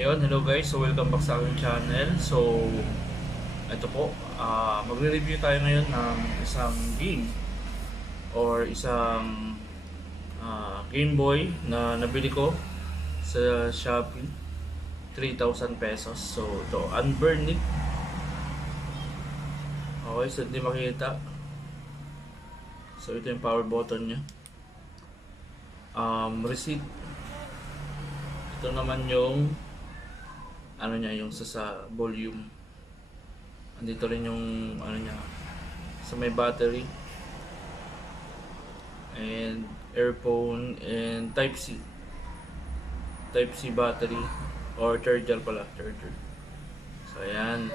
Ayun, hello guys. So welcome back sa aking channel. So ito po, magre-review tayo ngayon ng isang game or isang Game Boy na nabili ko sa Shopee, 3,000 pesos. So ito, Unburned. Okay, so hindi makita. So ito yung power button nya. Receipt. Ito naman yung ano niya, yung sa volume. Andito rin yung ano niya sa may battery and earphone and type C battery or charger pala, charger. So ayan.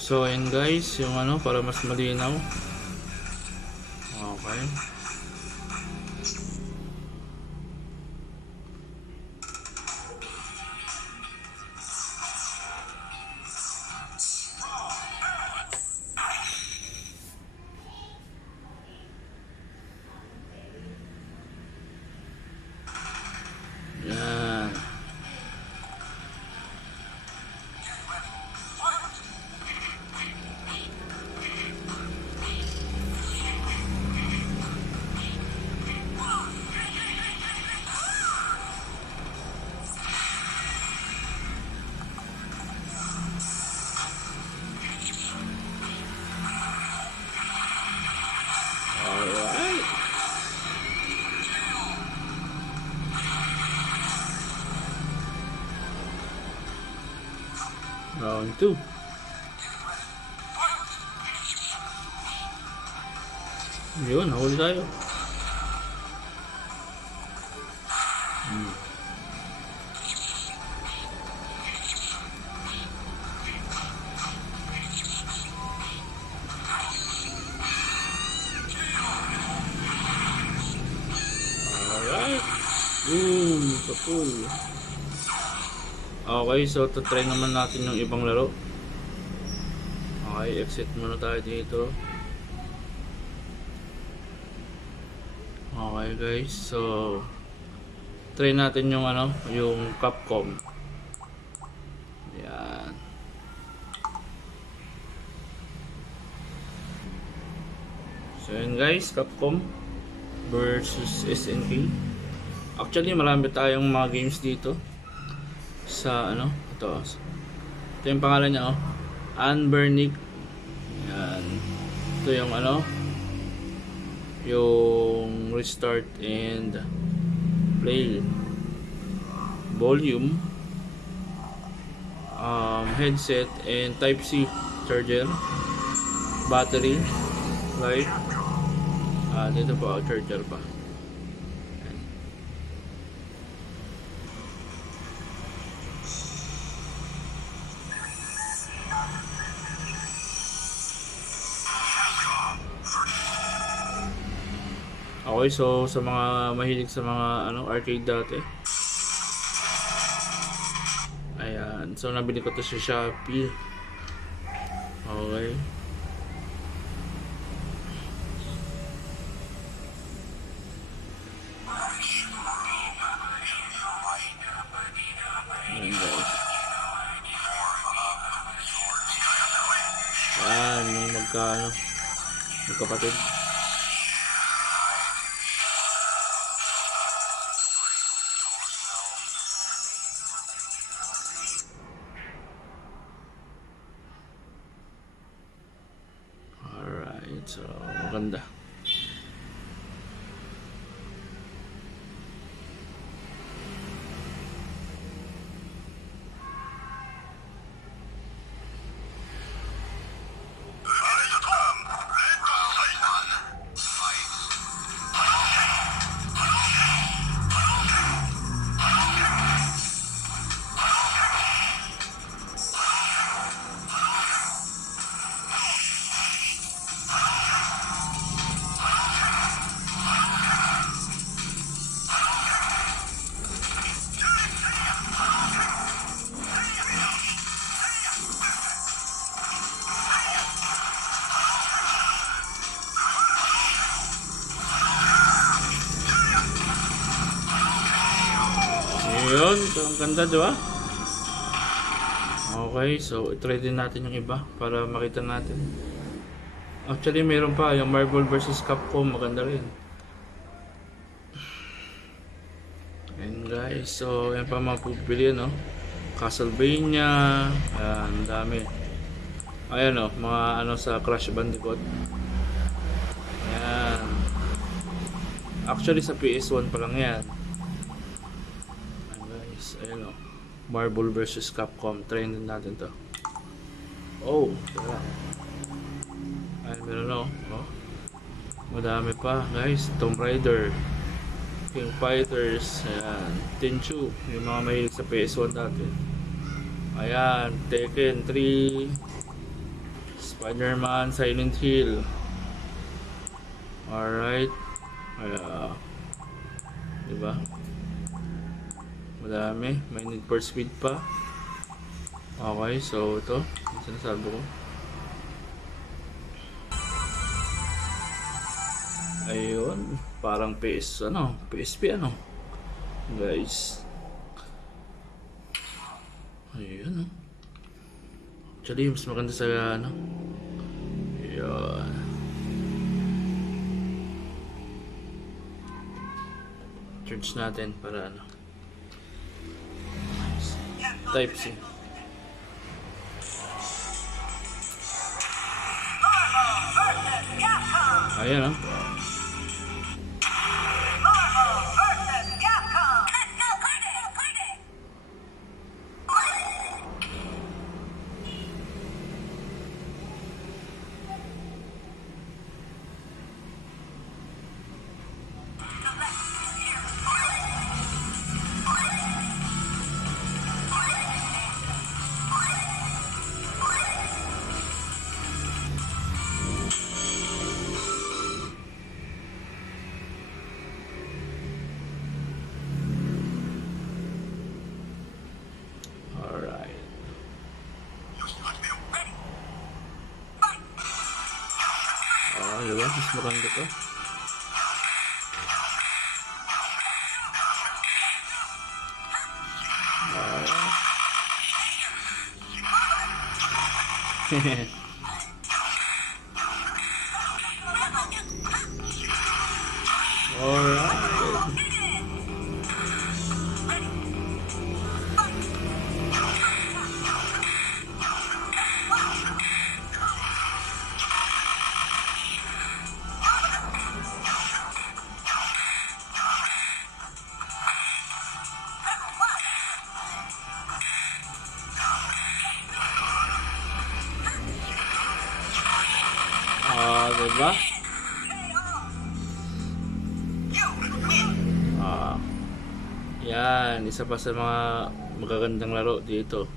So ayan guys, yung ano para mas malinaw. Okay. Yan. Alright. Round 2. Yun, nahuli tayo. Alright. Papul. Okay, so try naman natin yung ibang laro. Okay, exit muna tayo dito. Okay guys, so try natin yung ano, yung Capcom. Yan. So yun guys, Capcom versus SNK. Actually marami tayong mga games dito sa ano, ito yung pangalan niya, oh, Unburned. Yan. Ito yung ano, yung restart and play volume, headset and type C charger, battery, light, dito pa charger pa. Okay, so sa mga mahilig sa mga ano arcade dati, ayan, so nabili ko to sa Shopee. Okay. Ayan guys. Ayan, yung magkapatid. So, maganda. Ayun, ito ang ganda, di ba? Okay, so i-try din natin yung iba para makita natin. Actually, meron pa yung Marvel vs. Capcom, maganda rin. Ayan guys, so yan pa mga pupili, no? Castlevania, ayan, dami. Ayan, no, mga ano sa Crash Bandicoot. Ayan. Actually, sa PS1 pa lang yan. Ayan guys, ayan, no. Marvel vs. Capcom, try din natin to. Oh, tara. Ayan, meron, no? Oh. Madami pa guys. Tomb Raider, King Fighters, ayan, Tenchu, yung mga mahilig sa PS1 dati. Ayan, Tekken 3, Spider-Man, Silent Hill. Alright. Ayan, diba? Madami. May Need for Speed pa. Okay, so ito yung sinasabi ko. Ayun, parang PSP ano guys. Ayun, actually mas maganda sa ano. Ayun, charge natin para ano, type C. Ayan, diba? Mas maganda to. Diba? Yan, isa pa sa mga magagandang laro dito.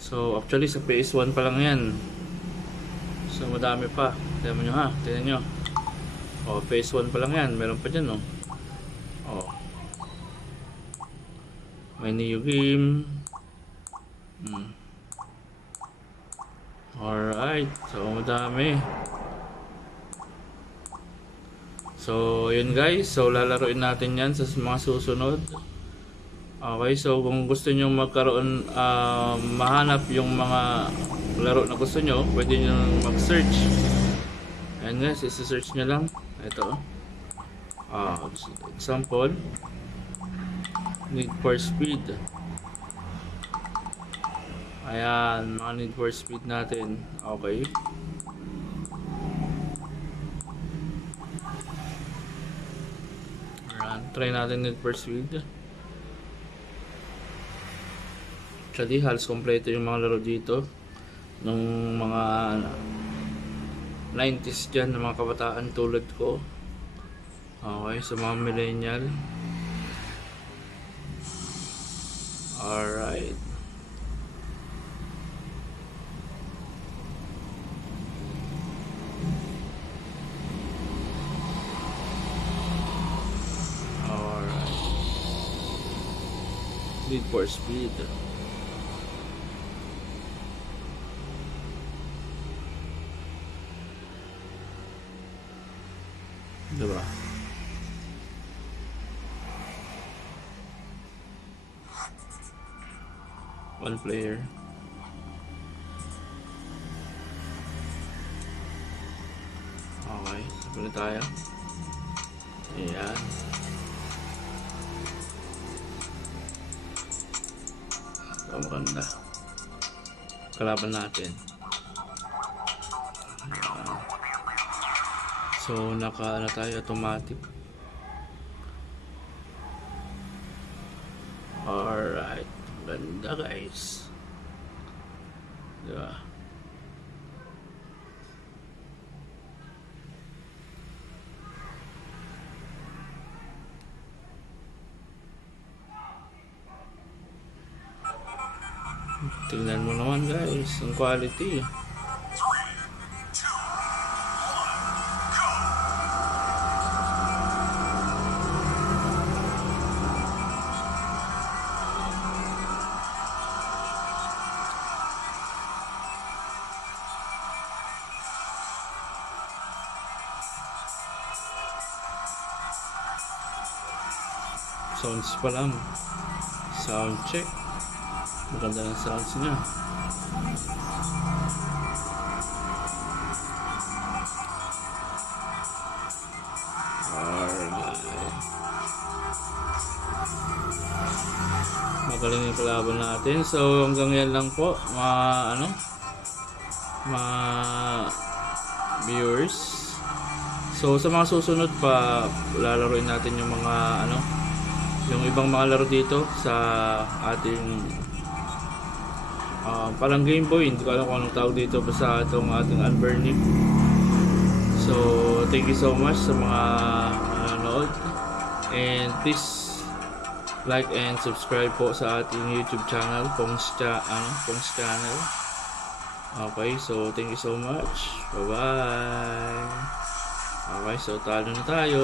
So, actually sa PS1 pa lang yan. So, madami pa. Tignan nyo ha, tignan nyo. Oh, PS1 pa lang yan. Meron pa dyan, no? Oh. May new game. Alright, so madami. So, yun guys. So, lalaroin natin yan sa mga susunod. Okay, so kung gusto nyo magkaroon, mahanap yung mga laro na gusto nyo, pwede nyo mag-search. Ayan guys, isa-search nyo lang. Ito. Example. Need for Speed. Ayan, mga Need for Speed natin. Okay. Try natin Need for Speed. Actually, halos kompleto yung mga laro dito nung mga 90s dyan, ng mga kabataan tulad ko. Okay, sa mga millennial. Alright. Need for Speed. Diba? One player. Okay, sabay na tayo. Ayan. So, maganda. Kalaban natin. Ayan. So, naka tayo automatic. Alright. Ganda guys. Diba? Tingnan mo naman guys, ang quality. Sounds pa lang. Sound check. Maganda ng sounds niya. Alright. Magaling yung kalaban natin. So hanggang yan lang po mga viewers. So sa mga susunod pa lalaroin natin yung mga yung ibang mga laro dito sa ating parang Game Boy, hindi ko alam kung anong tawag dito, basta itong ating Unburnic. So thank you so much sa mga nanonood, and please like and subscribe po sa ating YouTube channel, Pongs Channel. Okay, so thank you so much, bye bye. Okay, so talo na tayo.